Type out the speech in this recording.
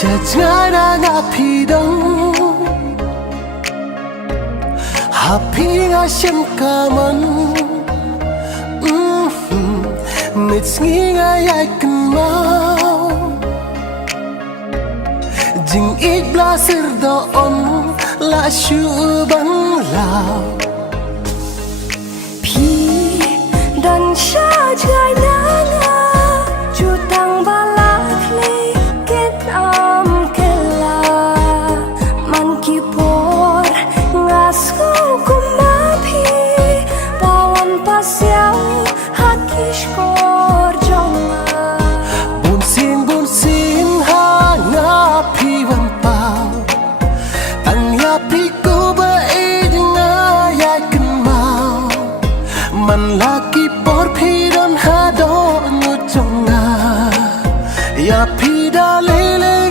Chachana nga pidong Happy nga siyam kaman Nitsingi nga yay kan mau Jing igla sirdoon La syuban lao Pi dan sha jai na nga Jutang balak le ket am kela Man kipor ngas ko kumapi Pawan pasyao hakish kor jonga Bunsin ha nga piwan pao Ang yapi ko ba nga yay kan mau Man laki por pidon ha do nyo jonga Yapi da lele